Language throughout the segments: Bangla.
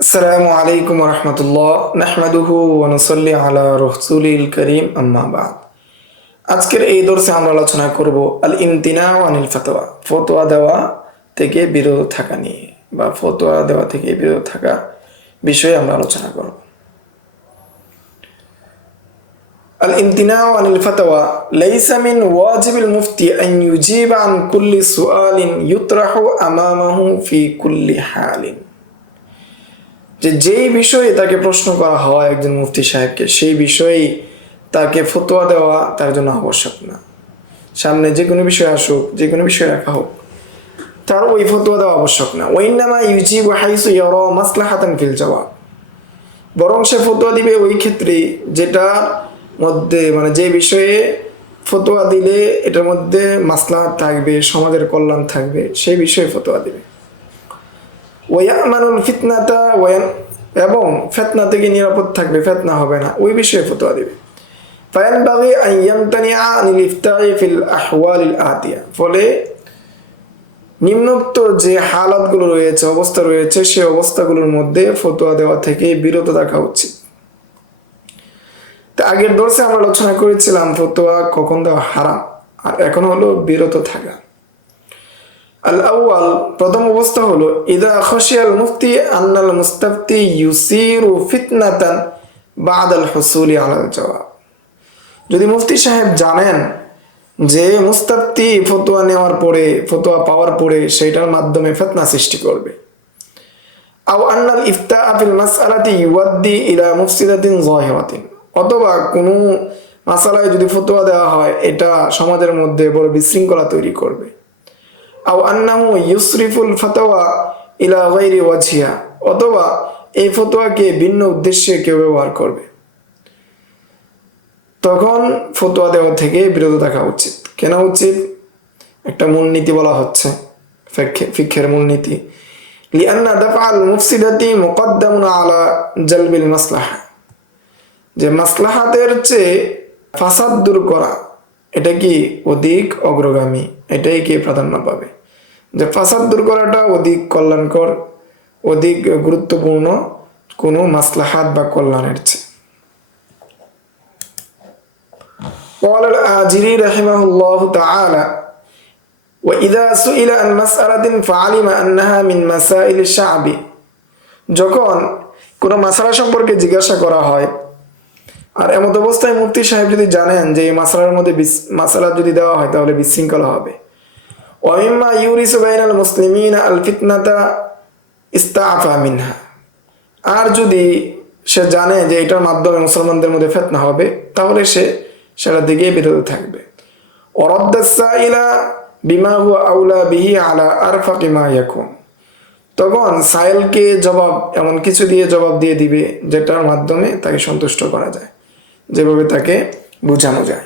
আসসালামু আলাইকুম রহমতুল্লাহ নাহমাদুহু ওয়া নুসাল্লি আলা রাসূলিল কারীম আম্মা বাদ। আজকের এই দর্সে আমরা আলোচনা করব আল ইমতিনাউ আনিল ফাতোয়া, ফতোয়া দেওয়া থেকে বিরত থাকা নিয়ে বা ফতোয়া দেওয়া থেকে বিরত থাকা বিষয়ে আমরা আলোচনা করব। আল ইমতিনাউ আনিল ফাতোয়া লাইসা মিন ওয়াজিবিল মুফতি আন ইউজিবা আন কুল্লি সুআলিন ইউতরাহু আমামাহু ফি কুল্লি হালিন। যেই বিষয়ে তাকে প্রশ্ন করা হয় একজন মুফতি সাহেবকে, সেই বিষয়েই তাকে ফতোয়া দেওয়া তার জন্য আবশ্যক না। সামনে যে কোনো বিষয় আসুক, যে কোনো বিষয় রাখা হোক, তার ওই ফতোয়া দেওয়া আবশ্যক না। ওয়াইন্নামা ইউজিবু হাইসু ইয়ারা মাসলাহাতান ফিল জওয়াব, বরং সে ফতোয়া দিবে ওই ক্ষেত্রে যেটার মধ্যে যে বিষয়ে ফতোয়া দিলে এটার মধ্যে মাসলাহাত থাকবে, সমাজের কল্যাণ থাকবে, সেই বিষয়ে ফতোয়া দিবে। ওয়ায়ামানুল ফিতনাতা এবং ফিতনা থেকে নিরাপদ থাকবে, ফিতনা হবে না, ওই বিষয়ে ফতোয়া দিবে। ফায়ানবাগি আন ইয়ামতানিআ আনিল ইফতাই ফিল আহওয়ালিল আতিয়া, ফলে নিম্নোক্ত যে হালাতগুলো রয়েছে, অবস্থা রয়েছে, সেই অবস্থাগুলোর মধ্যে ফতোয়া দেওয়া থেকে বিরত থাকা উচিত। তা আগের দর্সে আমরা আলোচনা করেছিলাম ফতোয়া কখন দেওয়া হারাম, আর এখন হলো বিরত থাকা। আল আউয়াল, প্রথম অবস্থা হলো ইদা খাশিয়াল মুফতি আন্নাল মুস্তাফতি ইউসিরু ফিতনাতান বাদাল হুসুলি আলাল জওয়াব, যদি মুফতি সাহেব জানেন যে মুস্তাফতি ফতোয়া নেওয়ার পরে, ফতোয়া পাওয়ার পরে সেটার মাধ্যমে ফিতনা সৃষ্টি করবে। আও আন্নাল ইফতা ফিল মাসআলাতি ইউআদ্দি ইলা মুফসিদাতিন যাহিরাতিন, অথবা কোনো মাসালায় যদি ফতোয়া দেওয়া হয় এটা সমাজের মধ্যে বড় বিশৃঙ্খলা তৈরি করবে। আও আন্নাহু ইউসরিফুল ফাতোয়া ইলা গায়রি ওয়াজহিহা, অথবা এই ফতোয়াকে ভিন্ন উদ্দেশ্যে কেউ ব্যবহার করবে, তখন ফতোয়া দেওয়া থেকে বিরত থাকা উচিত। কেন উচিত? একটা মূলনীতি বলা হচ্ছে, ফিকহের মূলনীতি। লিআন্না দাফআল মুফসিদাতি মুকদ্দামুন আলা জালবিল মাসলাহা, যে মাসলাহাতের চেয়ে ফাসাদ দূর করা এটা কি অধিক অগ্রগামী, এটাই কি প্রাধান্য পাবে, যে ফাসাদ দূর করাটা অধিক কল্যাণকর, অধিক গুরুত্বপূর্ণ কোনো মাসলাহাত বা কল্যাণের চেয়ে। قال الآجري رحمه الله تعالى وإذا سئل عن مسألة فعلم أنها من مسائل الشعب, যখন কোনো মাসালা সম্পর্কে জিজ্ঞাসা করা হয় আর এমত অবস্থায় মুফতি সাহেব যদি জানেন যে এই মাসালার মধ্যে মাসালা যদি দেওয়া হয় তাহলে বিশৃঙ্খলা হবে, ওয়ামিম্মা ইউরিসু বাইনাল মুসলিমিনা আল ফিতনাতা ইস্তাআফা মিনহা, আর যদি সে জানে যে এটার মাধ্যমে মুসলমানদের মধ্যে ফিতনা হবে তাহলে সে সেটা দিকে বিরত থাকবে। ওয়ারাদ্দাস সাইলা বিমা হুয়া আউলা বিহি আলা আরফাকি মা ইয়াকুন, তখন সাইলকে জবাব এমন কিছু দিয়ে জবাব দিয়ে দিবে যেটার মাধ্যমে তাকে সন্তুষ্ট করা যায়, যেভাবে তাকে বোঝানো যায়।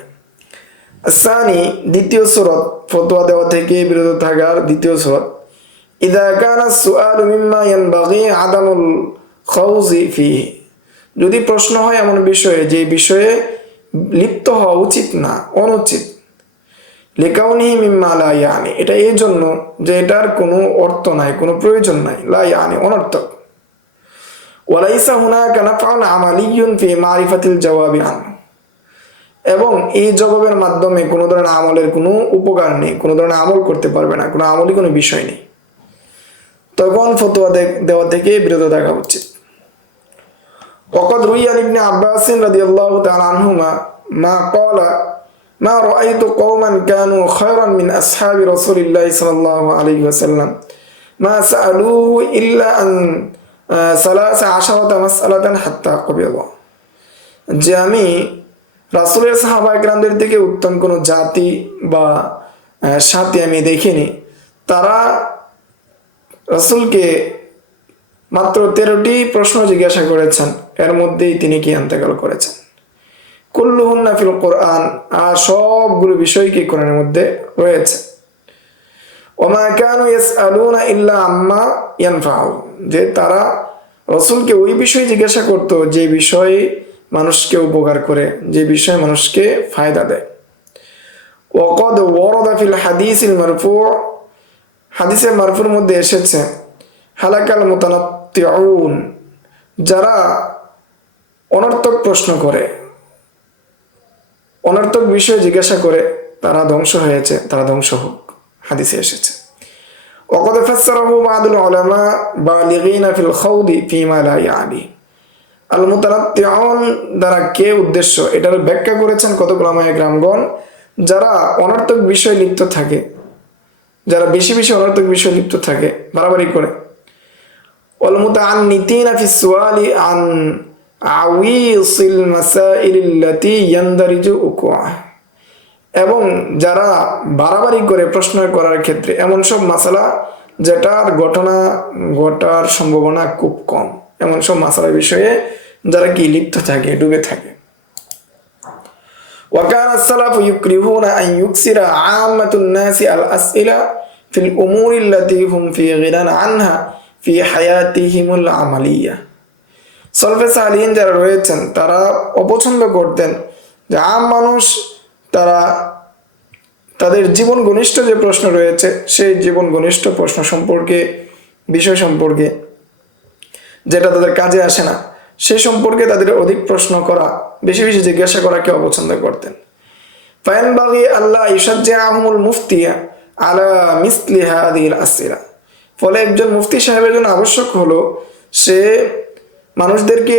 আসানি, দ্বিতীয় সূরা ফতোয়া দেওয়া থেকে বিরত থাকার দ্বিতীয় সূরা, ইদা কানা সুআলু মিম্মা ইয়ানবাগি আদামুল খাউজি ফিহি, যদি প্রশ্ন হয় এমন বিষয়ে যে বিষয়ে লিপ্ত হওয়া উচিত না, অনুচিত। লিকাউনিহি মিম্মা লা ইয়ানি, এটা এই জন্য যে এটার কোনো অর্থ নাই, কোনো প্রয়োজন নাই, লা ইয়ানি অনর্থক। ওয়ালাইসা হুনাকা নাফউন আমালিয়ুন ফি মারিফাতিল জাওয়াবি আনহু, এবং এই জবাবের মাধ্যমে কোনো ধরনের আমলের কোনো উপকার নেই, কোনো ধরনের আমল করতে পারবে না, কোনো আমলই কোনো বিষয় নেই, তখন ফতোয়া দেওয়া থেকে বিরত থাকা উচিত। ওয়াকাদ রুইয়া আন ইবনে আব্বাস রাদিয়াল্লাহু তাআলা আনহুমা মা ক্বালা মা রাআইতু কওমান কানু খায়রান মিন আসহাবি রাসূলিল্লাহি সাল্লাল্লাহু আলাইহি ওয়াসাল্লাম মা সাআলুহু ইল্লা আন সালাসা আশারাতা মাসআলাতান হাত্তা কবিলা, যে আমি রাসূলের সাহাবায়ে কেরামদের থেকে উত্তম কোনো জাতি বা সাথী আমি দেখিনি, তারা রাসূলকে মাত্র 13টি প্রশ্ন জিজ্ঞাসা করেছেন, এর মধ্যেই তিনি কি ইন্তেকাল করেছেন। কুল্লুহুন্না ফিল কোরআন, আর সবগুলো বিষয় কি কোরআনের মধ্যে রয়েছে। ওমা কানু ইয়াসআলুনা ইল্লা আম্মা ইয়ানফাউ, যে তারা রাসূলকে ওই বিষয় জিজ্ঞাসা করত যে বিষয়ে মানুষকে উপকার করে, যে বিষয়ে মানুষকে ফায়দা দেয়। ওয়াকাদ ওয়ারাদা ফিল হাদিসিল মারফু, হাদিসে মারফুর মধ্যে এসেছে হালাকাল মুতানাত্তিউন যারা অনর্থক প্রশ্ন করে, অনর্থক বিষয় জিজ্ঞাসা করে, তারা ধ্বংস হয়েছে, তারা ধ্বংস হোক, হাদিসে এসেছে। وقد فسره بعض العلماء بالغين في الخوض فيما لا يعني। আল মুতানাত্তিউন দ্বারা কে উদ্দেশ্য, এটার ব্যাখ্যা করেছেন কত উলামায়ে কেরামগণ, যারা অনর্থক বিষয় লিপ্ত থাকে, যারা বেশি বেশি অনর্থক বিষয় লিপ্ত থাকে, বাড়াবাড়ি করে। ওয়াল মুতাআন্নিতিনা ফি সুআলি আন আওয়িসিল মাসাইল আল্লাতী ইয়ানদারিজু উকুআ, এবং যারা বাড়াবাড়ি করে প্রশ্ন করার ক্ষেত্রে এমন সব মাসালা যেটার ঘটনা ঘটার সম্ভাবনা খুব কম, এমন সব মাসালার বিষয়ে যারা কি লিপ্ত থাকে, ডুবে থাকে। وكان السلف يكرهون أن يكثر عامة الناس الأسئلة في الأمور التي هم في غنى عنها في حياتهم العملية। সলফে সালিহিন যারা রয়েছেন তারা অপছন্দ করতেন যে আম মানুষ তারা তাদের জীবন ঘনিষ্ঠ যে প্রশ্ন রয়েছে সেই জীবন ঘনিষ্ঠ প্রশ্ন সম্পর্কে, বিষয় সম্পর্কে যেটা তাদের কাজে আসে না, সেই সম্পর্কে তাদের অধিক প্রশ্ন করা, বেশি বেশি জিজ্ঞাসা করাকে অপছন্দ করতেন। ফায়ানবাগি আল্লাহ ইউশাজ্জিআহুমুল মুফতিয়া আলা মিসলি হাযিহিল আসইলা। ফলে একজন মুফতি সাহেবের জন্য আবশ্যক হলো সে মানুষদেরকে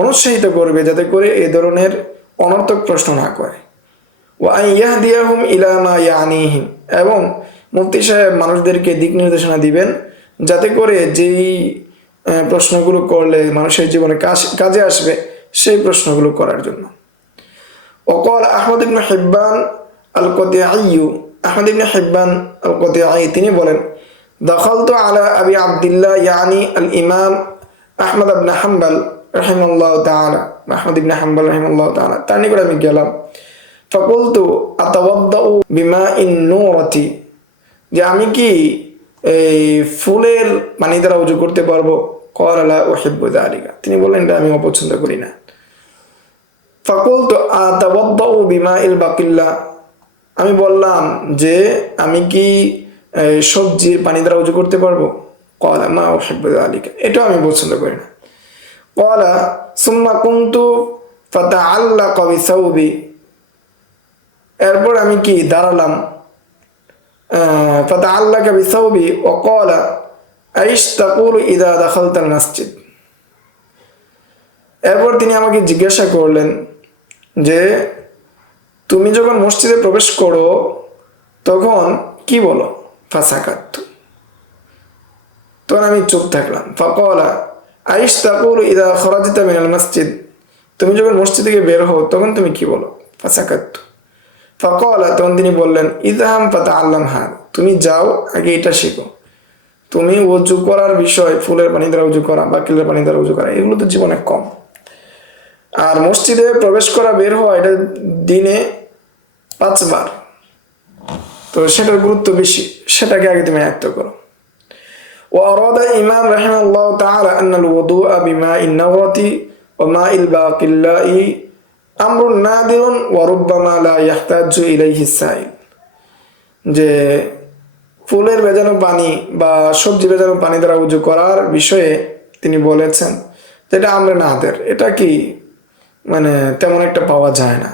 অনুৎসাহিত করবে যাতে করে এই ধরনের অনর্থক প্রশ্ন না করে। ওয়া আন ইয়াহদিয়াহুম ইলা মা ইয়ানিহিম, এবং মুফতি সাহেব মানুষদেরকে দিক নির্দেশনা দিবেন যাতে করে যেই প্রশ্নগুলো করলে মানুষের জীবনে কাজে আসবে সেই প্রশ্নগুলো করার জন্য। ওয়াকাল আহমদ ইবনে হিব্বান আল কতিঈ, আহমদ ইবনে হিব্বান আল কতিঈ তিনি বলেন, দাখালতু আলা আবি আব্দুল্লাহ ইয়ানি আল ইমাম আহমদ ইবনে হাম্বল রাহিমাহুল্লাহু তাআলা, আহমদ ইবনে হাম্বল রাহিমাহুল্লাহু তাআলা, তার নিকট আমি গেলাম। ফাকুলতু আতাওয়াদ্দাউ বিমাইন নূরাতি, যে আমি কি এই ফুলের পানি দ্বারা ওযু করতে পারবো? ক্বালা লা উহিব্বু যালিকা, তিনি বললেন এটা আমি অপছন্দ করি না। ফাকুলতু আতাওয়াদ্দাউ বিমাইল বাকিল্লা, আমি বললাম যে আমি কি সবজির পানি দ্বারা ওযু করতে পারবো? ক্বালা মা উহিব্বু যালিকা, এটা আমি পছন্দ করি না। ক্বালা সুম্মা কুনতু ফাতাআল্লাকা বিসাওবি, এরপর আমি কি দাঁড়ালাম, ফাতাআল্লাকা বিসাওবি ওয়া ক্বালা আইশ তাকুলু ইযা দাখালতাল মসজিদ। এরপর তিনি আমাকে জিজ্ঞাসা করলেন যে তুমি যখন মসজিদে প্রবেশ করো তখন কি বলো? ফাসাকাতু, তখন আমি চুপ থাকলাম। ফাকালা আইশ তাকুলু ইযা খরাজতা মিনাল মসজিদ, তুমি যখন মসজিদ থেকে বের হও তখন তুমি কি বলো? ফাসাকাতু। ফাকালা, তখন তিনি বললেন ইযহাম ফাতাআল্লাম হাদ, তুমি যাও আগে এটা শিখো। তুমি ওযু করার বিষয়, ফুলের পানি দ্বারা ওযু করা, বাকিলের পানি দ্বারা ওযু করা, এগুলো তো জীবনে কম। আর মসজিদে প্রবেশ করা, বের হওয়া, এটা দিনে 5 বার, তো সেটার গুরুত্ব বেশি, সেটাকে আগে তুমি আয়ত্ত করো। وأراد الإمام رحمه الله تعالى أن الوضوء بماء النورة وماء الباقلاء أمر نادر وربما لا يحتاج إليه السائل, যে ফুলের ভেজানো পানি বা সবজি ভেজানো পানি দ্বারা ওযু করার বিষয়ে তিনি বলেছেন যেটা আমরে নাদের, এটা কি মানে তেমন একটা পাওয়া যায় না,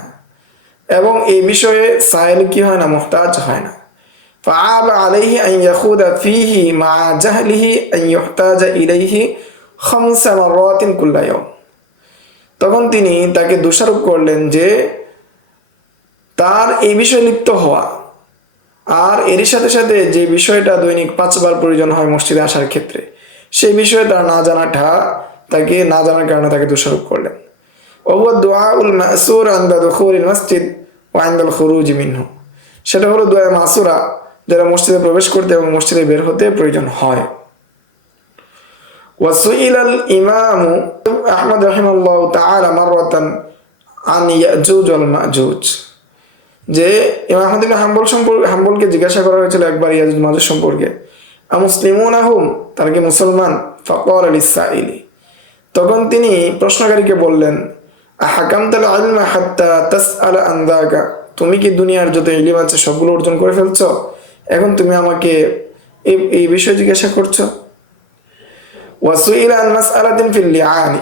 এবং এই বিষয়ে সাইল কি হয় না, মুহতাজ হয় না। فعاب عليه أن يخوض فيه مع جهله أن يحتاج إليه 5 مرات كل يوم, তখন তিনি তাকে দোষারোপ করলেন যে তার এই বিষয়ে লিপ্ত হওয়া আর এর সাথে সাথে যে বিষয়টা দৈনিক 5 বার প্রয়োজন হয় মসজিদে আসার ক্ষেত্রে, সেই বিষয়ে তার না জানাটা, তাকে না জানার কারণে তাকে দোষারোপ করলেন। وهو الدعاء المأثور عند دخول المسجد وعند الخروج منه, সেটা হলো দোয়া মাসুরা, যারা মসজিদে প্রবেশ করতে এবং মসজিদে বের হতে প্রয়োজন হয়। وسئل الإمام أحمد رحمه الله تعالى مرة عن يأجوج والمأجوج, যে ইমাম আহমদ ইবনে হাম্বলকে জিজ্ঞাসা করা হয়েছিল একবার ইয়াজুজ মাজুজ সম্পর্কে, আমুসলিমুনা হুম, তারা কি মুসলমান? ফাকাল লিসাইলি, তখন তিনি প্রশ্নকারীকে বললেন আহাকামতাল ইলমা হাত্তা তাসআলা আন যাকা, তুমি কি দুনিয়ার যত ইলম আছে সবগুলো অর্জন করে ফেলছো, এখন তুমি আমাকে এই বিষয়ে জিজ্ঞাসা করছো? ওয়াসুইলা আন মাসআলাতিন ফিল লিআনি,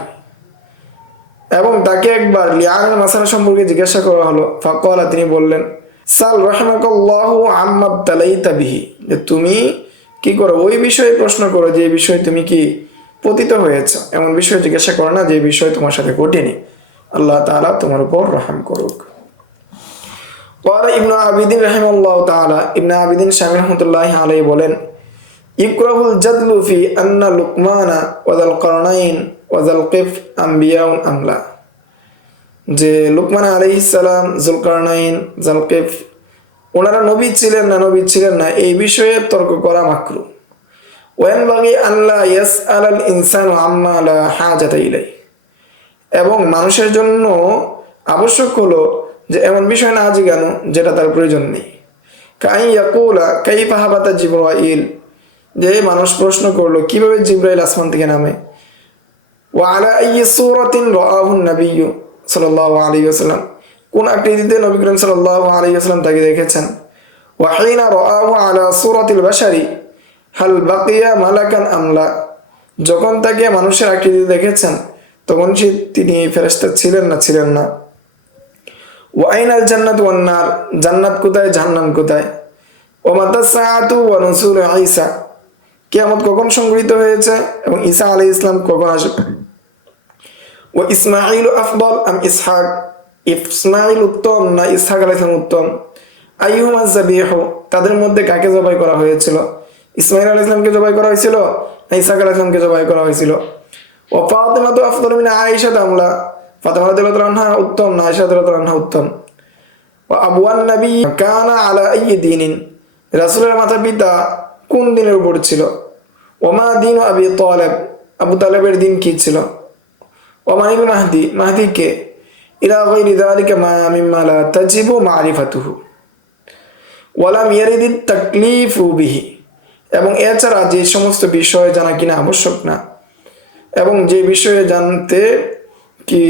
এবং তাকে একবার লিআনের মাসআলা সম্পর্কে জিজ্ঞাসা করা হলো। ফাকালা, তিনি বললেন, সাল রাহিমাকাল্লাহু আম্মা তালাইতা বিহি, যে তুমি কি করো, ওই বিষয়ে প্রশ্ন করো যে বিষয়ে তুমি কি পতিত হয়েছ, এমন বিষয়ে জিজ্ঞাসা করো না যে বিষয় তোমার সাথে ঘটেনি। আল্লাহ তাআলা তোমার উপর রহম করুক। ক্বালা ইবনু আবিদিন রাহিমাহুল্লাহু তাআলা, ইবনে আবিদিন শামী রাহমাতুল্লাহি আলাইহি বলেন, ইকরাহুল জাদলু ফি আন্না লুকমানা ওয়া যাল কারনাইন ওয়া যাল কিফ আম্বিয়াউন আমলা, যে লুকমান আলাইহিস সালাম, যুলকারনাইন, যালকিফ, ওনারা নবী ছিলেন না নবী ছিলেন না এই বিষয়ে তর্ক করা মাকরু। ওয়ানবাগি আল্লা ইয়াসআলাল ইনসানু আম্মা লা হাজাতা ইলাই, এবং মানুষের জন্য আবশ্যক হলো যে এমন বিষয় না জিজ্ঞানো যেটা তার প্রয়োজন নেই। কাই ইয়াকুলা কাইফা হাবাতা জিবরাইল, যে মানুষ প্রশ্ন করলো কিভাবে জিবরাইল আসমান থেকে নামে। ওয়া আলা আইয়ি সূরাতিন রাআহু নবিয়্যু সাল্লাল্লাহু আলাইহি ওয়াসাল্লাম, কোন আকৃতিতে নবী করিম সাল্লাল্লাহু আলাইহি ওয়াসাল্লাম তাকে দেখেছেন। ওয়া হিনা রাআহু আলা সূরাতিল বাশারি হাল বাকিয়া মালাকান আমলা, যখন তাকে মানুষের আকৃতিতে দেখেছেন তখন তিনি ফেরেশতা ছিলেন না ছিলেন না। ওয়া আইনাল জান্নাতু ওয়ান নার, জান্নাত কোথায় জাহান্নাম কোথায়। ওয়া মাতা সাআতু ওয়া নুজুল ঈসা, কিয়ামত কখন সংঘটিত হয়েছে এবং ঈসা আলাইহিস সালাম কখন আসবে। ওয়া ইসমাঈল আফদল আম ইসহাক, ইসমাঈল উত্তম না ইসহাক আলাইহিস সালাম উত্তম। আইয়ুমা যাবিহু, তাদের মধ্যে কাকে জবাই করা হয়েছিল, ইসমাঈল আলাইহিস সালামকে জবাই করা হয়েছিল না ইসহাক আলাইহিস সালামকে জবাই করা হয়েছিল। ওয়া ফাতিমাতু আফদল মিন আয়েশা আমলা, ফাতিমা রাদিয়াল্লাহু আনহা উত্তম না আয়েশা রাদিয়াল্লাহু আনহা উত্তম। ওয়া আবুয়ান নবী কানা আলা আইয়ি দীনিন, রাসূলের মাতা পিতা কোন দিনের উপর ছিল। ওমা দীন আবি তালেব, আবু তালেবের দিন কি ছিল। ওমানিল মাহদি, মাহদি কে। ইলা গায়রি যালিকা মা মিম্মা লা তাজিবু মারিফাতুহু ওয়ালাম ইয়ারিদিত তাকলিফু বিহি, এবং এছাড়া যে সমস্ত বিষয় জানা কিনা আবশ্যক না এবং যে বিষয়ে জানতে কি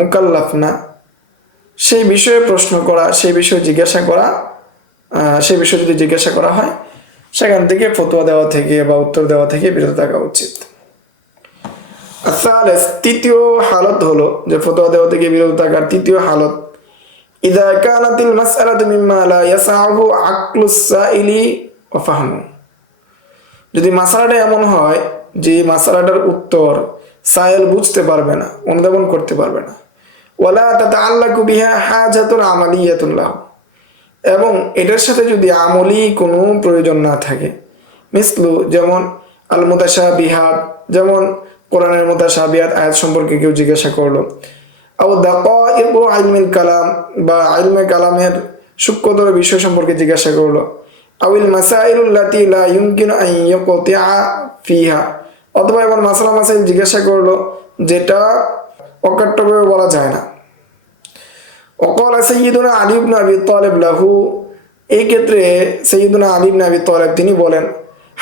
মুকাল্লাফ না, সেই বিষয়ে প্রশ্ন করা, সেই বিষয়ে জিজ্ঞাসা করা, সেই বিষয়ে যদি জিজ্ঞাসা করা হয় সেখান থেকে ফতোয়া দেওয়া থেকে বা উত্তর দেওয়া থেকে বিরত থাকা উচিত। আসালেস, তৃতীয় হালত হলো যে ফতোয়া দেওয়া থেকে বিরত থাকার তৃতীয় হালত, ইযা কানাতিল মাসআলাতু মিম্মা লা ইয়াসাহু আকলুস সাইলি ওয়া ফাহমু, যদি মাসালাটা এমন হয় যে মাসালাটার উত্তর সায়েল বুঝতে পারবে না, অনুধাবন করতে পারবে না। ওয়ালা তাতাআল্লাকু বিহা হাজাতুন আমালিয়াতুন লাহু, এবং এটার সাথে যদি আমলি কোনো প্রয়োজন না থাকে। মিসলু, যেমন আল মুতাশাবিহাত, যেমন কোরআনের মুতাশাবিহাত আয়াত সম্পর্কে কেউ জিজ্ঞাসা করলো। আও দাকাইকু ইলমিল কালাম, বা ইলমে কালামের সূক্ষ্মতর বিষয় সম্পর্কে জিজ্ঞাসা করলো। আউল মাসাইলুল্লাতী লা ইউমকিনু আন ইয়াকতিয়া ফিহা, অথবা এমন মাসালা মাসাইল জিজ্ঞাসা করলো যেটা অকাট্যভাবে বলা যায় না। ওয়াকাল সাইয়্যিদুনা আলী ইবনে আবি তালিব লাহু, এই ক্ষেত্রে সাইয়্যিদুনা আলী ইবনে আবি তালিব তিনি বলেন,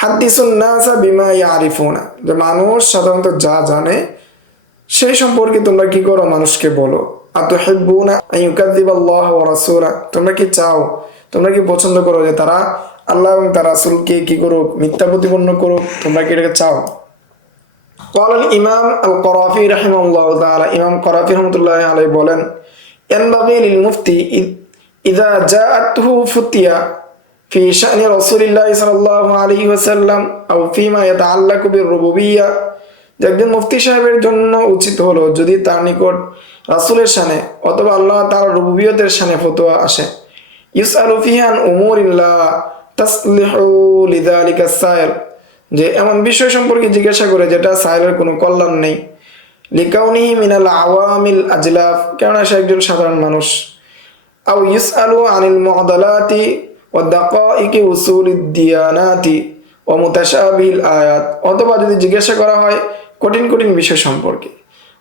হাদিসুন নাসা বিমা ইয়ারিফুনা, যে মানুষ সাধারণত যা জানে সেই সম্পর্কে তোমরা কি করো, মানুষকে বলো। আতুহিব্বুনা আন ইউকাযযিবাল্লাহ ওয়া রাসূলা, তোমরা কি চাও, তোমরা কি পছন্দ করো যে তারা আল্লাহ এবং তার রাসূলকে কি করুক, মিথ্যা প্রতিপন্ন করুক, তোমরা কি এটাকে চাও। قال الإمام القرافي رحمه الله تعالى, ইমাম করাফি রাহমাতুল্লাহি আলাইহি বলেন, ينبغي للمفتي إذا جاءته فتيا في شأن رسول الله صلى الله عليه وسلم أو فيما يتعلق بالربوبية, একজন মুফতি সাহেবের জন্য উচিত হলো যদি তার নিকট রাসূলের শানে অথবা আল্লাহ তাআলার রুবুবিয়তের শানে ফতোয়া আসে, ইউসআলু ফিহা আন উমুরিন লা তাসলিহু লিযালিকা সাইল, যে এমন বিষয় সম্পর্কে জিজ্ঞাসা করে যেটা সাইলের কোনো কল্যাণ নেই। লিকাউনিহি মিনাল আওয়ামিল আজলাফ, কেননা সে একজন সাধারণ মানুষ। আও ইউসআলু আনিল মুআদালাতি ওয়া দাকাইকি উসুলিদ দিয়ানাতি ওয়া মুতাশাবিহিল আয়াত, অথবা যদি জিজ্ঞাসা করা হয় কঠিন কঠিন বিষয় সম্পর্কে,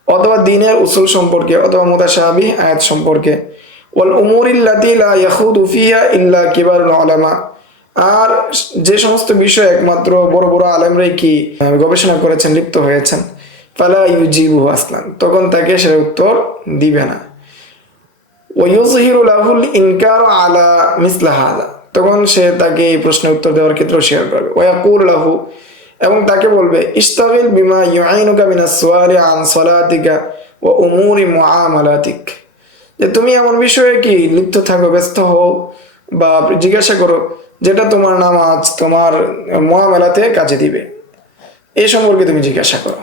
অথবা দ্বীনের উসুল সম্পর্কে, অথবা মুতাশাবিহ আয়াত সম্পর্কে। ওয়াল উমুরিল্লাতী লা ইয়াখুদু ফিহা ইল্লা কিবারুল উলামা, আর যে সমস্ত বিষয় একমাত্র বড় বড় আলেমরাই কি গবেষণা করেছেন, লিপ্ত হয়েছেন। ফালা ইউজিবু আসলান, তখন তাকে সে উত্তর দিবে না। ওয়ায়ুযহিরু লাহুল ইনকার আলা মিসলা হাযা, তখন সে তাকে এই প্রশ্নের উত্তর দেওয়ার ক্ষেত্রে অস্বীকার করবে। ওয়ায়াকুল লাহু, এবং তাকে বলবে ইস্তাগিল বিমা ইউআইনুকা মিনাস সুআলি আন সালাতিকা ওয়া উমুরি মুআমালাতিক, যে তুমি এমন বিষয়ে কি লিপ্ত থাকো, ব্যস্ত হও বা জিজ্ঞাসা করো যেটা তোমার নামাজ তোমার মুআমালাতে কাজে দিবে, এই সম্পর্কে তুমি জিজ্ঞাসা করো।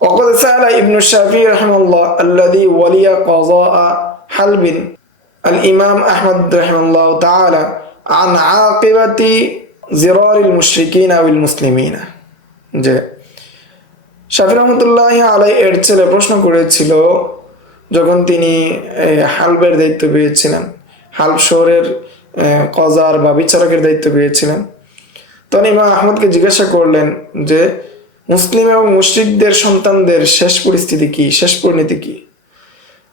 وقد سأل ابن الشافعي رحمه الله الذي ولي قضاء حلب الإمام أحمد رحمه الله تعالى عن عاقبة زرار المشركين أو المسلمين। যে শাফি রহমতুল্লাহ আলাই এর ছেলে প্রশ্ন করেছিল যখন তিনি হালবের দায়িত্ব পেয়েছিলেন, হালব শহরের কজার বা বিচারকের দায়িত্ব পেয়েছিলেন, তখন ইমাম আহমদকে জিজ্ঞাসা করলেন যে মুসলিম এবং মুশরিকদের সন্তানদের শেষ পরিস্থিতি কি, শেষ পরিণতি কি।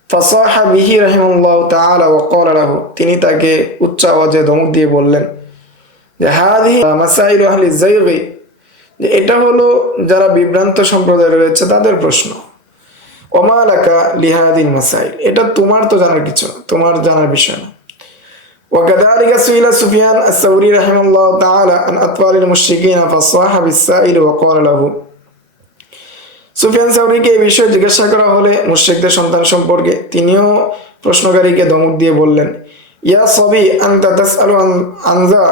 ফাসাহা বিহি রাহিমাহুল্লাহু তাআলা ওয়া ক্বালা লাহু, তিনি তাকে উচ্চ আওয়াজে ধমক দিয়ে বললেন যে হাদিহি মাসাইলু আহলি যায়গি, যে এটা হলো যারা বিভ্রান্ত সম্প্রদায় রয়েছে তাদের প্রশ্ন। ওমা লাকা লিহাদিল মাসাইল, এটা তোমার তো জানার কিছু না, তোমার জানার বিষয় না। وكذلك سئل سفيان الثوري رحمه الله تعالى عن أطفال المشركين فصاح بالسائل وقال له, সুফিয়ান সাউরিকে এই বিষয়ে জিজ্ঞাসা করা হলে মুশরিকদের সন্তান সম্পর্কে তিনিও প্রশ্নকারীকে ধমক দিয়ে বললেন ইয়া সবি আনতা তাসআলু আন যা,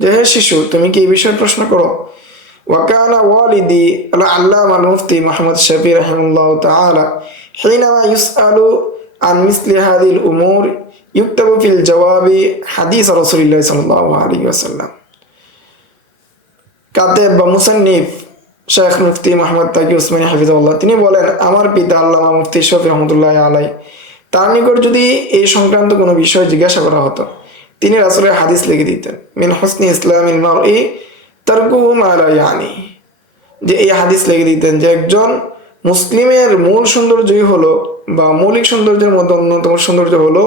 যে হে শিশু তুমি কি এই বিষয়ে প্রশ্ন করো। ওয়াকানা ওয়ালিদি আল-আল্লামা আল-মুফতি মুহাম্মদ শফি রাহিমাহুল্লাহু তাআলা হিনামা ইউসআলু আন মিসলি হাদিল উমুর ইউকতাবু ফিল জওয়াবি হাদিস রাসূলুল্লাহ সাল্লাল্লাহু আলাইহি ওয়াসাল্লাম। কাতেব বা মুসান্নিফ শেখ মুফতি মুহাম্মদ তাকি উসমানী হাফিজাহুল্লাহ তিনি বলেন, আমার পিতা আল্লামা মুফতি শফি রহমতুল্লাহ আলাই, তার নিকট যদি এই সংক্রান্ত কোনো বিষয় জিজ্ঞাসা করা হতো তিনি রাসূলের হাদিস লিখে দিতেন। মিন হুসনি ইসলামিল মারই তারকুহু মা লা ইয়ানি, যে এই হাদিস লিখে দিতেন যে একজন মুসলিমের মূল সৌন্দর্যই হলো বা মৌলিক সৌন্দর্যের মধ্যে অন্যতম সৌন্দর্য হলো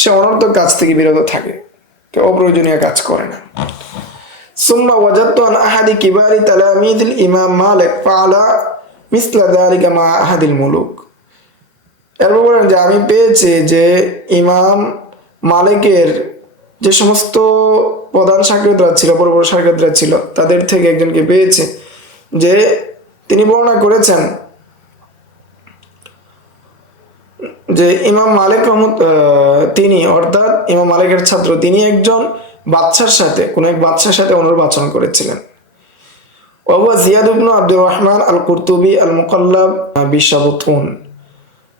সে অনর্থক কাজ থেকে বিরত থাকে, কেউ অপ্রয়োজনীয় কাজ করে না। সুম্মা ওয়াজাদতু আন আহাদি কিবারি তালামিদিল ইমাম মালিক ফাআলা মিসলা যালিকা মা আহাদিল মুলুক, এরপর বলেন যে আমি পেয়েছি যে ইমাম মালিকের যে সমস্ত প্রধান শাগির্দরা ছিল, বড় বড় শাগির্দরা ছিল, তাদের থেকে একজনকে পেয়েছে যে তিনি বর্ণনা করেছেন যে ইমাম মালিক তিনি অর্থাৎ ইমাম মালিকের ছাত্র, তিনি একজন বাদশার সাথে কোন এক বাদশার সাথে অনুরূপ আচরণ করেছিলেন। ওয়া জিয়াদ ইবনে আব্দুর রহমান আল কুরতুবী আল মুকাল্লাব বিশাবতুন,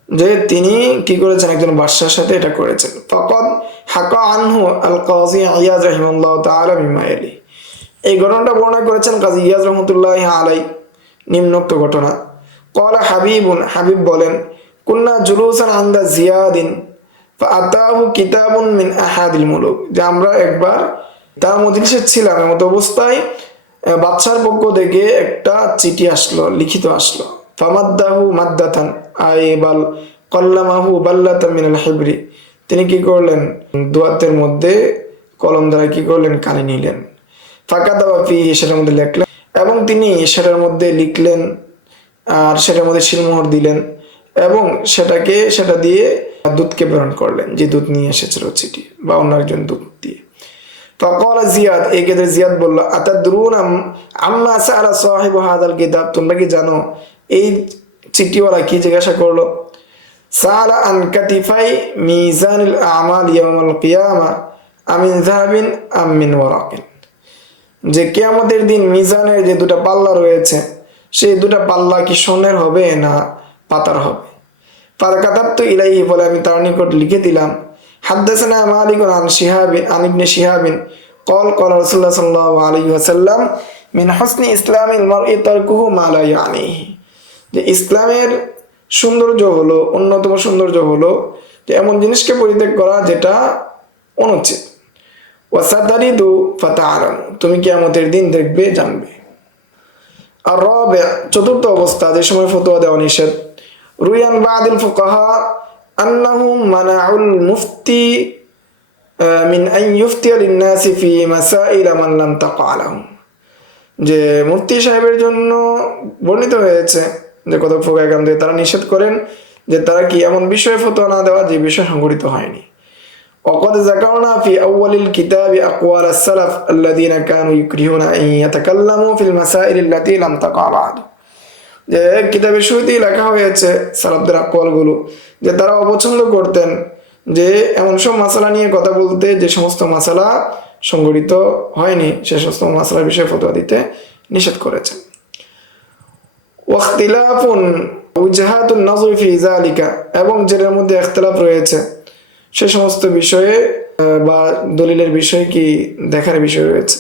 যে তিনি কি করেছেন একজন বাদশার সাথে এটা করেছেন। ফাকাদ হাকা আনহু আল কাজী ইয়াজ রাহিমাহুল্লাহু তাআলা বিমা ইয়ালি, এই ঘটনাটা বর্ণনা করেছেন কাজী ইয়াজ রাহমাতুল্লাহি আলাই নিম্নোক্ত ঘটনা। ক্বালা হাবিবুন, হাবিব বলেন কুন্না জুলুসান আনদা জিয়াদিন ফাআতাহু কিতাবুন মিন আহাদিল মুলুক, যে আমরা একবার তার মজলিসে ছিলাম, এমত অবস্থায় বাদশার পক্ষ থেকে একটা চিঠি আসলো, লিখিত আসলো। ফামাদ্দাহু মাদ্দাতান আই বাল কল্লামাহু বাল্লাতান মিনাল হিবরি, তিনি কি করলেন দোয়াতের মধ্যে কলম দ্বারা কি করলেন কালি নিলেন। ফাকাদাবা ফিহি, সেটার মধ্যে লিখলেন, এবং তিনি সেটার মধ্যে লিখলেন আর সেটার মধ্যে সিলমোহর দিলেন এবং সেটা দিয়ে দূতকে প্রেরণ করলেন, যে দূত নিয়ে এসেছিল চিঠি বা অন্য একজন দূত দিয়ে। ফাকালা জিয়াদ, এই ক্ষেত্রে জিয়াদ বলল আতাদরুনা আম্মা সাআলা সাহিবু হাযাল কিতাব, তোমরা কি জানো এই চিঠিওয়ালা কি জিজ্ঞাসা করলো। সাআলা আন কাতিফাই মিজানিল আমাল ইয়াউমাল কিয়ামা আমিন যাহাবিন আম মিন ওয়ারাকিন, যে কিয়ামতের দিন মিজানের যে দুটো পাল্লা রয়েছে সেই দুটো পাল্লা কি স্বর্ণের হবে না পাতার হবে। ফাকাতাবতু ইলাইহি, বলে আমি তার নিকট লিখে দিলাম। হাদদাসানা মালিক আন শিহাবিন আন ইবনে শিহাবিন ক্বাল ক্বালা রাসূলুল্লাহ সাল্লাল্লাহু আলাইহি ওয়াসাল্লাম মিন হুসনি ইসলামিল মারই তারকুহু মা লা ইয়ানিহি, যে ইসলামের সৌন্দর্য হলো, অন্যতম সৌন্দর্য হলো যে এমন জিনিসকে পরিত্যাগ করা যেটা অনুচিত। ওয়াসাদারিদু ফাতাআলাম, তুমি কিয়ামতের দিন দেখবে জানবে। আর রাবি, চতুর্থ অবস্থা যে সময় ফতোয়া দেওয়া নিষেধ। রুয়ান বাদিল ফুকাহা আন্নাহুম মানাউল মুফতি মিন আন ইফতিয়া লিন-নাসি ফি মাসাইল মান লাম তাকা লাহুম, যে মুফতি সাহেবের জন্য বর্ণিত হয়েছে যে কত ফুকাহায়ে তারা নিষেধ করেন যে তারা কি এমন বিষয়ে ফতোয়া না দেওয়া যে বিষয় সংঘটিত হয়নি। وقد ذكرنا في أول الكتاب أقوال السلف الذين كانوا يكرهون أن يتكلموا في المسائل التي لم تقع بعد। যে কিতাবের শুরুতেই লেখা হয়েছে সালাফদের আকওয়ালগুলো, যে তারা অপছন্দ করতেন যে এমন সব মাসালা নিয়ে কথা বলতে যে সমস্ত মাসালা সংগঠিত হয়নি, সে সমস্ত মাসালার বিষয়ে ফতোয়া দিতে নিষেধ করেছেন। ওয়াখতিলাফুন উজহাতুন নজর ফি যালিকা, এবং যেটার মধ্যে ইখতিলাফ রয়েছে সে সমস্ত বিষয়ে বা দলিলের বিষয়ে কি দেখার বিষয় রয়েছে,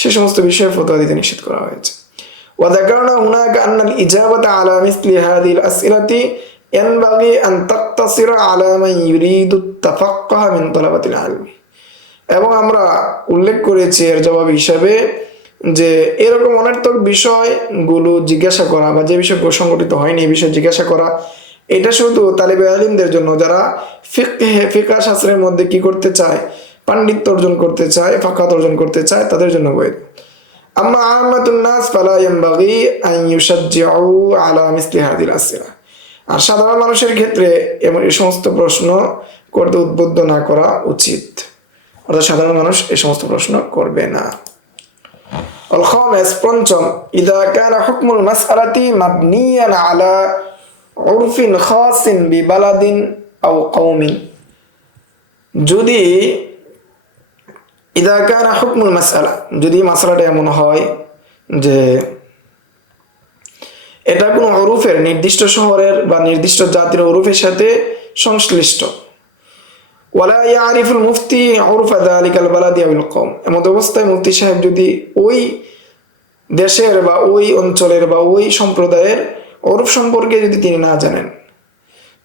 সে সমস্ত বিষয়ে ফতোয়া দিতে নিষেধ করা হয়েছে। وذكرنا هناك أن الإجابة على مثل هذه الأسئلة ينبغي أن تقتصر على من يريد التفقه من طلبة العلم। এবং আমরা উল্লেখ করেছি এর জবাব হিসাবে যে এরকম অনর্থক বিষয়গুলো জিজ্ঞাসা করা বা যে বিষয় সংগঠিত হয়নি এই বিষয়ে জিজ্ঞাসা করা, এটা শুধু তালিবে আলিমদের জন্য যারা ফিকহ শাস্ত্রের মধ্যে কি করতে চায়, পাণ্ডিত্য অর্জন করতে চায়, ফাকাত অর্জন করতে চায়, তাদের জন্য বৈধ। আম্মা আম্মাতুন নাস ফালা ইয়ানবাগি আন ইউশাজ্জিউ আলা মিসলি হাযিল আসইলা। আর সাধারণ মানুষের ক্ষেত্রে এই সমস্ত প্রশ্ন করতে উদ্বুদ্ধ না করা উচিত, অর্থাৎ সাধারণ মানুষ এই সমস্ত প্রশ্ন করবে না। আল খামিস, পঞ্চম, ইযা কানা হুকমুল মাসআলাতি মাবনিয়ান আলা উরফিন খাসিন বিবালাদিন আও কওমিন। যদি ইযা কানা হুকমুল মাসআলা, যদি মাসআলাটা এমন হয় যে এটা কোনো উরুফের নির্দিষ্ট শহরের বা নির্দিষ্ট জাতির উরুফের সাথে সংশ্লিষ্ট, ওয়ালা ইয়ারিফুল মুফতি উরফা যালিকাল বালাদি আওয়াল কওম, এমন অবস্থায় মুফতি সাহেব যদি ওই দেশের বা ওই অঞ্চলের বা ওই সম্প্রদায়ের উরুফ সম্পর্কে যদি তিনি না জানেন,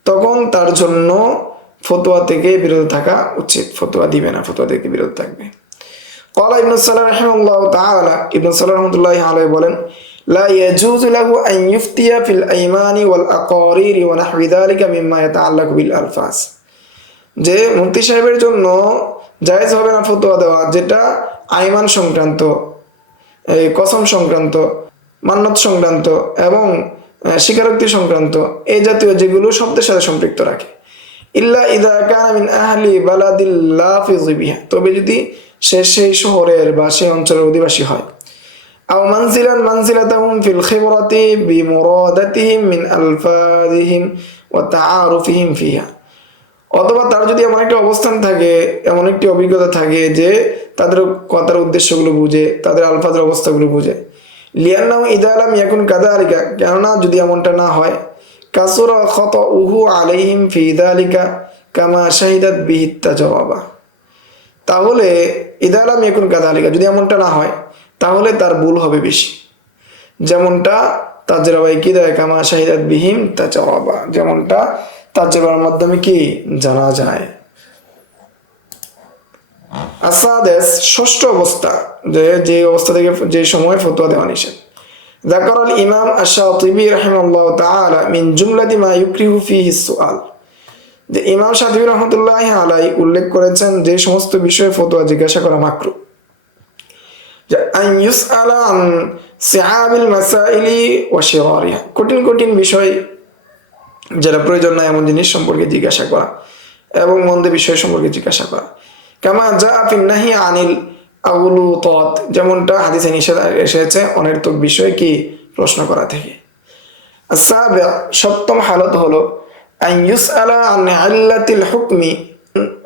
তখন তার জন্য ফতোয়া থেকে বিরত থাকা উচিত, ফতোয়া দিবে না, ফতোয়া থেকে বিরত থাকবে। ক্বালা ইবনে সালাহ রাহিমাহুল্লাহু তাআলা, ইবনে সালাহ রাহমাতুল্লাহি আলাইহি বলেন, লা ইয়াজুজু লাহু আন ইফতিয়া ফিল আইমানি ওয়াল আকারির ওয়া নাহওয়ি যালিকা মিম্মা ইয়াতাআল্লাকু বিল আলফাজ, যে মুফতি সাহেবের জন্য জায়েজ হবে না ফতোয়া দেওয়া যেটা আইমান সংক্রান্ত, কসম সংক্রান্ত, মান্নত সংক্রান্ত এবং স্বীকারোক্তি সংক্রান্ত, এই জাতীয় যেগুলো শব্দের সাথে সম্পৃক্ত রাখে। ইল্লা ইযা কানা মিন আহলি বালাদিল লাফিজ বিহা, তবে যদি সে সেই শহরের বা সেই অঞ্চলের অধিবাসী হয়। আও মানজিলান মানজিলাতাহুম ফিল খিবরাতি বিমুরাদাতিহিম মিন আলফাযিহিম ওয়া তাআরুফিহিম ফিহা, অথবা তার যদি এমন একটা অবস্থান থাকে, এমন একটি অভিজ্ঞতা থাকে যে তাদের কথার উদ্দেশ্যগুলো বুঝে, তাদের আলফাজের অবস্থাগুলো বুঝে। লিয়ান্নাহু ইযা লাম ইয়াকুন কাযালিকা, কেননা যদি এমনটা না হয়, কাসুরা খাতাউহু আলাইহিম ফি যালিকা কামা শাহিদাত বিহি তাজাওয়াবা, তাহলে ইযা লাম ইয়াকুন কাযালিকা, যদি এমনটা না হয় তাহলে তার ভুল হবে বেশি, যেমনটা তাজরাবাই কি দেয় কামা শাহিদাত বিহিম তাজাওয়াবা, যেমনটা তাজরাবার মাধ্যমে কি জানা যায়। আসাদেস, ষষ্ঠ অবস্থা, যে অবস্থা থেকে যে সময় ফতোয়া দেওয়া নিষেধ। যাকারাল ইমাম আশ-শাতিবি রাহিমাহুল্লাহু তাআলা মিন জুমলাতি মা ইউকরিহু ফিহি সুআল, যে ইমাম শাতিবি রাহমাতুল্লাহি আলাইহি উল্লেখ করেছেন যে সমস্ত বিষয়ে ফতোয়া জিজ্ঞাসা করা মাকরুহ, যে আন ইউসআলা আন সিআবিল মাসাইলি ওয়া শিরারিহা, কঠিন কঠিন বিষয় যেটা প্রয়োজন নাই এমন জিনিস সম্পর্কে জিজ্ঞাসা করা এবং মন্দ বিষয় সম্পর্কে জিজ্ঞাসা করা। কামা জাআ ফিন নাহি আনিল আগুলুতাত, যেমনটা হাদিসে নিষেধ এসেছে অনর্থক বিষয় কি প্রশ্ন করা থেকে। আস-সাবি, সপ্তম হালত হলো আন ইউসআলা আন ইল্লাতিল হুকমি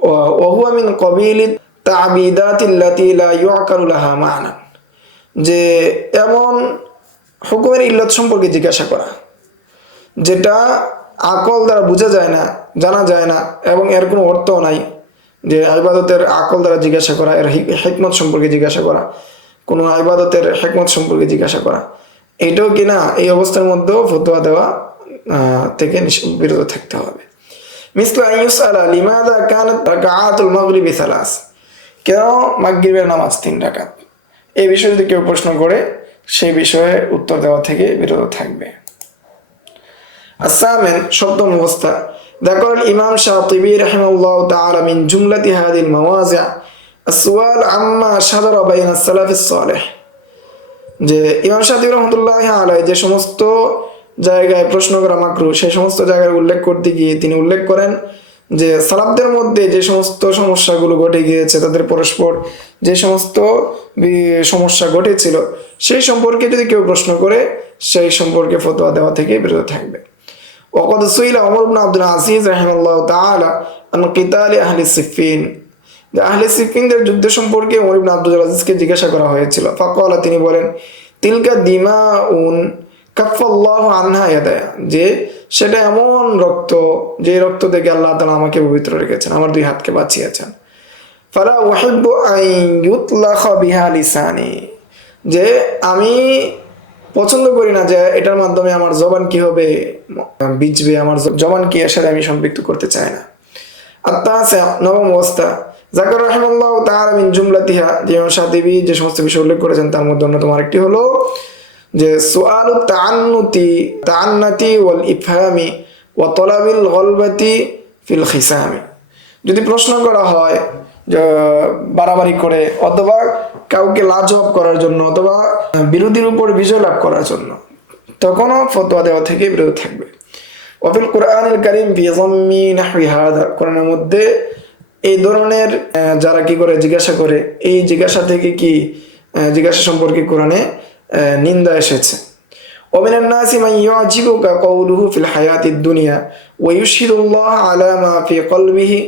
ওয়া হুয়া মিন ক্বাবিলিত তা'বিদাতিল্লাতি লা ইউ'কালু লাহা মা'না, যে এমন হুকুমের ইল্লত সম্পর্কে জিজ্ঞাসা করা যেটা আকল দ্বারা বোঝা যায় না, জানা যায় না এবং এর কোনো অর্থও নাই, যে ইবাদতের আকল দ্বারা জিজ্ঞাসা করা, এর হিকমত সম্পর্কে জিজ্ঞাসা করা, কোনো ইবাদতের হিকমত সম্পর্কে জিজ্ঞাসা করা, এটাও কিনা এই অবস্থার মধ্যেও ফতোয়া দেওয়া থেকে বিরত থাকতে হবে। মিসলা ইউসআলা লিমাযা কানাত রাকাআতুল মাগরিবি সালাস, কেন মাগরিবের নামাজ 3 রাকাত, এই বিষয়ে যদি কেউ প্রশ্ন করে সেই বিষয়ে উত্তর দেওয়া থেকে বিরত থাকবে। আস-সামিন, সপ্তম অবস্থা, যাকারাল ইমাম শাতিবি রাহিমাহুল্লাহু তাআলা মিন জুমলাতি হাযিল মাওয়াজি' আস-সুআল আম্মা শাজারা বাইনা আস-সালাফিস সালিহ, যে ইমাম শাতিবি রাহমাতুল্লাহি আলাইহি যে সমস্ত জায়গায় প্রশ্ন করা মাকরুহ, সেই সমস্ত জায়গায় উল্লেখ করতে গিয়ে তিনি উল্লেখ করেন যে সালাফদের মধ্যে যে সমস্ত সমস্যাগুলো ঘটে গিয়েছে, তাদের পরস্পর যে সমস্ত সমস্যা ঘটেছিল সেই সম্পর্কে যদি কেউ প্রশ্ন করে, সেই সম্পর্কে ফতোয়া দেওয়া থেকে বিরত থাকবে। ওয়াকাদ সুইলা ওমর ইবনে আব্দুল আজিজ রাহিমাহুল্লাহু তাআলা আন কিতালি আহলি সিফফিন, যে আহলে সিফফিনদের যুদ্ধ সম্পর্কে ওমর ইবনে আব্দুল আজিজকে জিজ্ঞাসা করা হয়েছিল। ফাকালা, তিনি বলেন, তিলকা দিমাউন কাফাল্লাহু আনহা ইয়াদায়া, যে সেটা এমন রক্ত, যে রক্ত থেকে আল্লাহ তাআলা আমাকে পবিত্র রেখেছেন, আমার দুই হাতকে বাঁচিয়েছেন। ফালা উহিব্বু আন ইউতলাখা বিহা লিসানি, যে আমি পছন্দ করি না যে এটার মাধ্যমে আমার জবান কি হবে, বিজবে, আমার জবানকে এর সাথে আমি সম্পৃক্ত করতে চাই না। আত্তাসা, নবম অবস্থা, যাকার রাহিমাহুল্লাহু তাআলা মিন জুমলাতিহা, যে ইমাম শাতিবী যে সমস্ত বিষয় উল্লেখ করেছেন তার মধ্যে অন্যতম আরেকটি হলো যে সুআলু তাআন্নুতি ওয়াল ইফহামি ওয়া তালাবিল গলবাতি ফিল খিসামি, যদি প্রশ্ন করা হয় বাড়াবাড়ি করে অথবা কাউকে লাজবাব করার জন্য অথবা বিরোধীর উপর বিজয় লাভ করার জন্য, তখনও ফতোয়া দেওয়া থেকে বিরত থাকবে। ওয়াফিল কুরআনুল কারীম ফি যাম্মি নাহওয়ি হাযা, কোরআনের মধ্যে এই ধরনের যারা কি করে জিজ্ঞাসা করে, এই জিজ্ঞাসা থেকে কি জিজ্ঞাসা সম্পর্কে কোরআনে নিন্দা এসেছে। ওমিনান নাসি মান ইউআজিবুকা কাউলুহু ফিল হায়াতিদ দুনিয়া ওয়া ইউশহিদুল্লাহ আলা মা ফি কলবিহি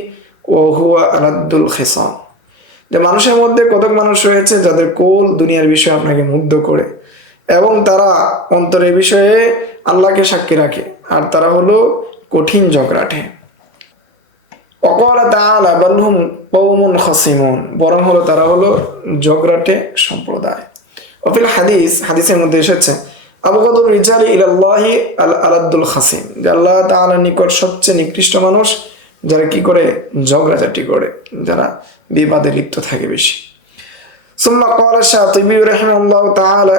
ওয়া হুয়া আলাদ্দুল খিসাম, যে মানুষের মধ্যে কতক মানুষ রয়েছে যাদের কোল দুনিয়ার বিষয়ে আপনাকে মুগ্ধ করে এবং তারা অন্তরের বিষয়ে আল্লাহকে সাক্ষী রাখে, আর তারা হলো কঠিন ঝগড়াটে। ওয়াকালা তাআলা বাল হুম কওমুন খাসিমুন, বরং হলো তারা হলো ঝগড়াটে সম্প্রদায়। ওফিল হাদিস, হাদিসের মধ্যে এসেছে, আবগাদুর রিজালি ইলাল্লাহি আল আলাদ্দুল খাসিম, যে আল্লাহ তাআলার নিকট সবচেয়ে নিকৃষ্ট মানুষ যারা কি করে, ঝগড়াঝাটি করে, যারা বিবাদে লিপ্ত থাকে বেশি। সুম্মা ক্বালা শাতিবী রাহিমাহুল্লাহু তাআলা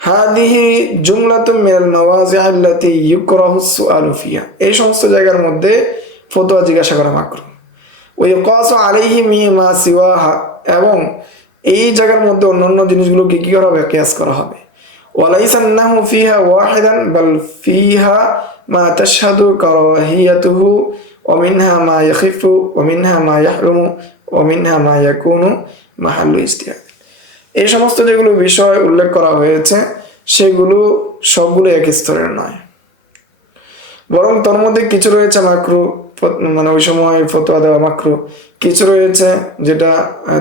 হাদিহি জুমলাতুম মিনাল মাওয়াযি' আল্লাতী ইউকরাহু সুআলু ফিহা, এই সমস্ত জায়গার মধ্যে ফতোয়া জিজ্ঞাসা করা মাকরুহ। ওয়া ইউকাসু আলাইহি মিমা সিওয়াহা, এবং এই জায়গার মধ্যে অন্যান্য জিনিসগুলোকে কি করা হবে, কিয়াস করা হবে। ওয়ালাইসা আন্নাহু ফিহা ওয়াহিদান বাল ফিহা মা তাশহাদু কারাহিয়াতুহু ওয়া মিনহা মা ইয়াখিফু ওয়া মিনহা মা ইয়াহরুমু ওয়া মিনহা মা ইয়াকুনু মাহাল্লু ইজতিহাদ, এই সমস্ত যেগুলো বিষয় উল্লেখ করা হয়েছে সেগুলো সবগুলো এক স্তরের নয়, বরং তার মধ্যে কিছু রয়েছে মাকরু, মানে ওই সময় ফতোয়া দেওয়া মাকরু, কিছু রয়েছে যেটা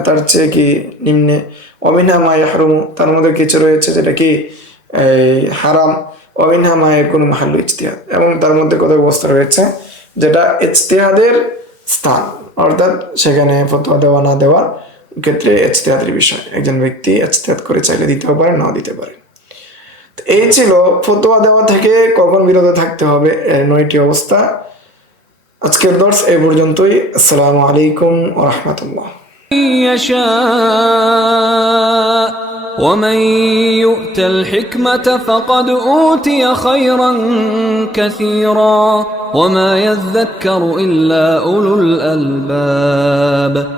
তার চেয়ে কি নিম্নে, অমিনহা মা ইয়াহরুমু, তার মধ্যে কিছু রয়েছে যেটা কি হারাম, অমিনহা মা ইয়াকুনু মাহাল্লু ইজতিহাদ, এবং তার মধ্যে কত অবস্থা রয়েছে যেটা ইজতিহাদের স্থান, অর্থাৎ সেখানে ফতোয়া দেওয়া না দেওয়ার ক্ষেত্রে ইজতিহাদের বিষয়, একজন ব্যক্তি ইজতিহাদ করে চাইলে দিতেও পারে, নাও দিতে পারে। এই ছিল ফতোয়া দেওয়া থেকে কখন বিরত থাকতে হবে এর 9টি অবস্থা। আজকের দর্স এই পর্যন্তই। আসসালামু আলাইকুম ওয়া রাহমাতুল্লাহ। ومن يؤت الحكمة فقد أوتي خيرا كثيرا وما يذكر إلا أولو الألباب